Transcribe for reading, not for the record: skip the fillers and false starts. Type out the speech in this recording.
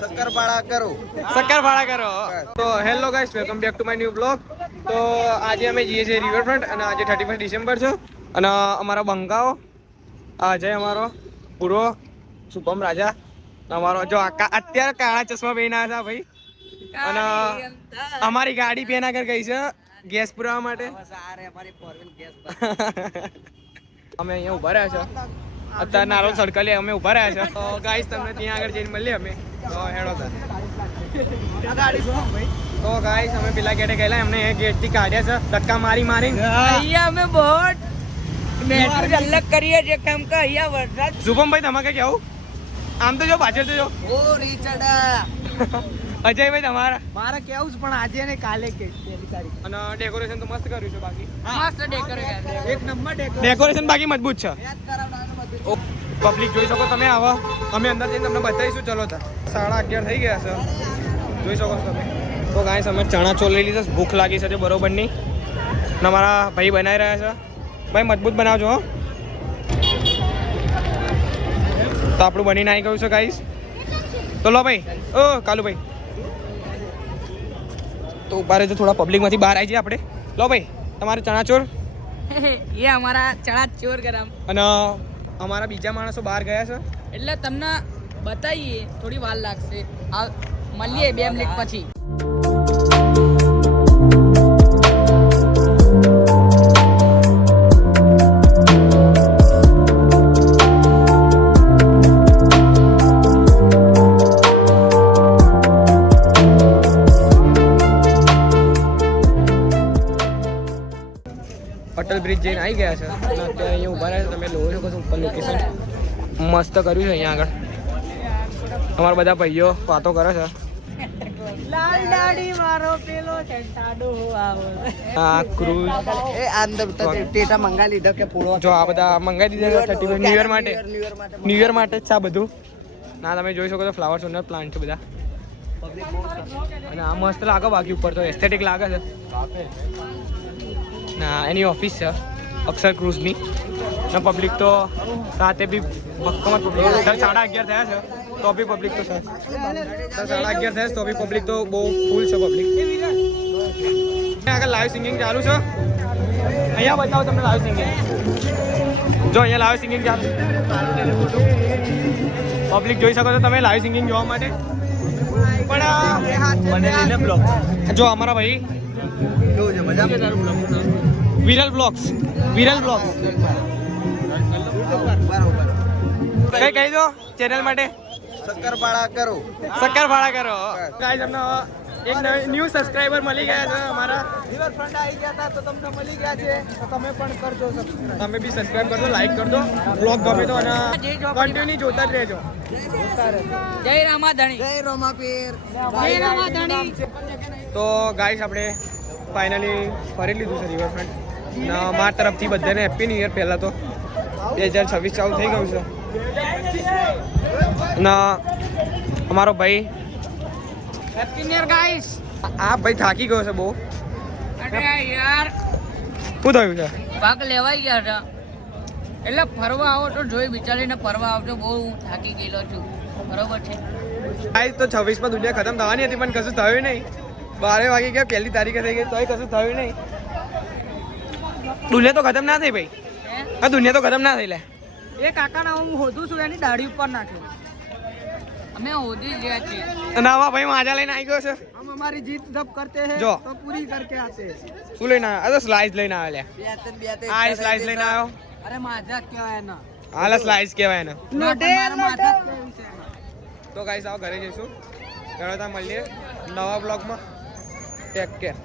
શક્કરપાળા કરો. તો hello guys, welcome back to my new blog. તો આજે અમે જઈએ છીએ રિવરફ્રન્ટ અને આજે 31 ડિસેમ્બર છે અને અમારા બંકાઓ આજે અમારો પૂરો શુભમ રાજા અમારો જો અત્યારે કાળા ચશ્મા પહેરીને આવ્યા છે ભાઈ અને અમારી ગાડી પેન આગળ ગઈ છે ગેસ પુરાવા માટે. અમે અહીંયા ઉભા રહ્યા છે અત્યારે નારો સડકલે અમે ઉભા રહ્યા છે. તો ગાઈસ તમને ત્યાં આગળ જઈને મળીએ અમે. તો હેડો તો ગાઈસ અમે પેલા ગેટે ગયેલા એમને ગેટ થી કાઢ્યા છે ધક્કા મારી મારીને. અહીંયા અમે બહોત મેટર અલગ કરીએ જે કામ કે અહીંયા વરસાદ. શુભમભાઈ તમારે કેવું આમ તો જો પાછળ તો જો અજયભાઈ તમારા મારે કેવું છે પણ આજે ને કાલે કે અને ડેકોરેશન તો મસ્ત કર્યું છે બાકી મસ્ત ડેકોરેશન એક નંબર ડેકોરેશન બાકી મજબૂત છે. પબ્લિક જોઈ શકો તમે આવો અમે અંદર જઈને તમને બતાવીશું. ચલો તા 11:30 થઈ ગયા છે જોઈ શકો છો તમે. તો ગાઈસ અમે ચણા ચોલ લઈ લીધા. ભૂખ લાગી છે બરોબરની અને અમારા ભાઈ બનાવી રહ્યા છે. ભાઈ મજબૂત બનાવજો હો. તો આપણું બનીને આવી ગયું છે ગાઈસ. તો લો ભાઈ ઓ કાલુભાઈ તો ઉભા રહેજો થોડા પબ્લિકમાંથી બહાર આવી જઈએ આપણે. લો ભાઈ તમારે ચણા ચોર ये हमारा चना चोर गरम અને અમારા બીજા માણસો બહાર ગયા છે એટલે તમને બતાવીએ થોડી વાર લાગશે. મળીએ 2 મિનિટ પછી. અટલ બ્રિજ જઈને આવી ગયા છે અને અત્યારે અહીંયા ઉભા રહ્યા છે. તમે જોઈ શકો છો ઉપર લોકેશન મસ્ત કર્યું છે અહીંયા આગળ. અમારા બધા ભાઈઓ વાતો કરે છે. લાલ દાઢી મારો પેલો ચંટાડો આવો આ ક્રૂઝ એ આંદર ટેટા મંગા લીધો કે પૂળો જો આ બધા મંગાવી દીધા છે 31 ન્યુ યર માટે. ન્યુ યર માટે જ છે આ બધું. ના તમે જોઈ શકો છો ફ્લાવર સોનર પ્લાન્ટ છે બધા અને આ મસ્ત લાગે બાકી ઉપર તો એસ્થેટિક લાગે છે. ના એની ઓફિસ છે અક્ષર ક્રૂઝની ને પબ્લિક તો રાતે બી ભક્કમ પબ્લિક 11:30 થયા છે તો બી પબ્લિક તો છે 11:30 થયા તો બી પબ્લિક તો બહુ ફૂલ છે પબ્લિક. આગળ લાઈવ સિંગિંગ ચાલુ છે. અહીંયા બતાવો તમને લાઈવ સિંગિંગ. જો અહીંયા લાઈવ સિંગિંગ ચાલુ પબ્લિક જોઈ શકો છો તમે લાઈવ સિંગિંગ જોવા માટે. પણ જો અમારા ભાઈ વિરલ બ્લોગ્સ કઈ કહી દો ચેનલ માટે. શક્કરપાળા કરો ગાઈસ. અમને એક ન્યૂ સબસ્ક્રાઇબર મળી ગયા છે અમારા રિવરફ્રન્ટ આવી ગયા હતા તો તમને મળી ગયા છે તો તમે પણ કરજો સબસ્ક્રાઇબ. તમે બી સબસ્ક્રાઇબ કરજો લાઈક કરજો બ્લોગ ગમે તો અને કન્ટિન્યુ જોતા જ રહેજો. જય રામાધણી જય રોમાપીર જય રામાધણી. તો ગાઈસ આપણે ફાઇનલી ફરી લીધું છે રિવરફ્રન્ટ અને મારા તરફથી બધાને હેપી ન્યૂ યર. પહેલાં તો 2026 ચાલુ થઈ ગયું છે અને અમારો ભાઈ હેપી ન્યુ યર ગાઈસ. આ ભાઈ થાકી ગયો છે બહુ. અરે યાર શું થયું છે? ભાગ લેવાઈ ગયા હતા એટલે ફરવા આવો તો જોઈ વિચારીને ફરવા આવજો. બહુ થાકી ગયેલો છું બરોબર છે. ગાઈસ તો 26માં દુનિયા ખતમ થવાની હતી પણ કશું થયું નહીં. 12 વાગી ગયા 1 તારીખે થઈ ગઈ તોય કશું થયું નહીં. દુનિયા તો ખતમ ના થઈ ભાઈ. આ દુનિયા તો ખતમ ના થઈ લે. એ કાકાના હું હોદું છું એની દાઢી ઉપર નાખ્યો. અમે હોદી જ રહ્યા છીએ અને આવા ભાઈ માજા લઈને આવી ગયો છે. हम हमारी जीत जब करते हैं जो तो पूरी करके आते हैं. શું લઈને આવ્યો? આ તો સ્લાઇસ લઈને આવ્યો લે. આ સ્લાઇસ લઈને આવ્યો. अरे माझा क्या है ना હાલા સ્લાઇસ કહેવાય ને. माझा તો ગાઈસ આવો ઘરે જઈશું. ઘરે ત્યાં મળીએ નવા બ્લોગમાં. Take care.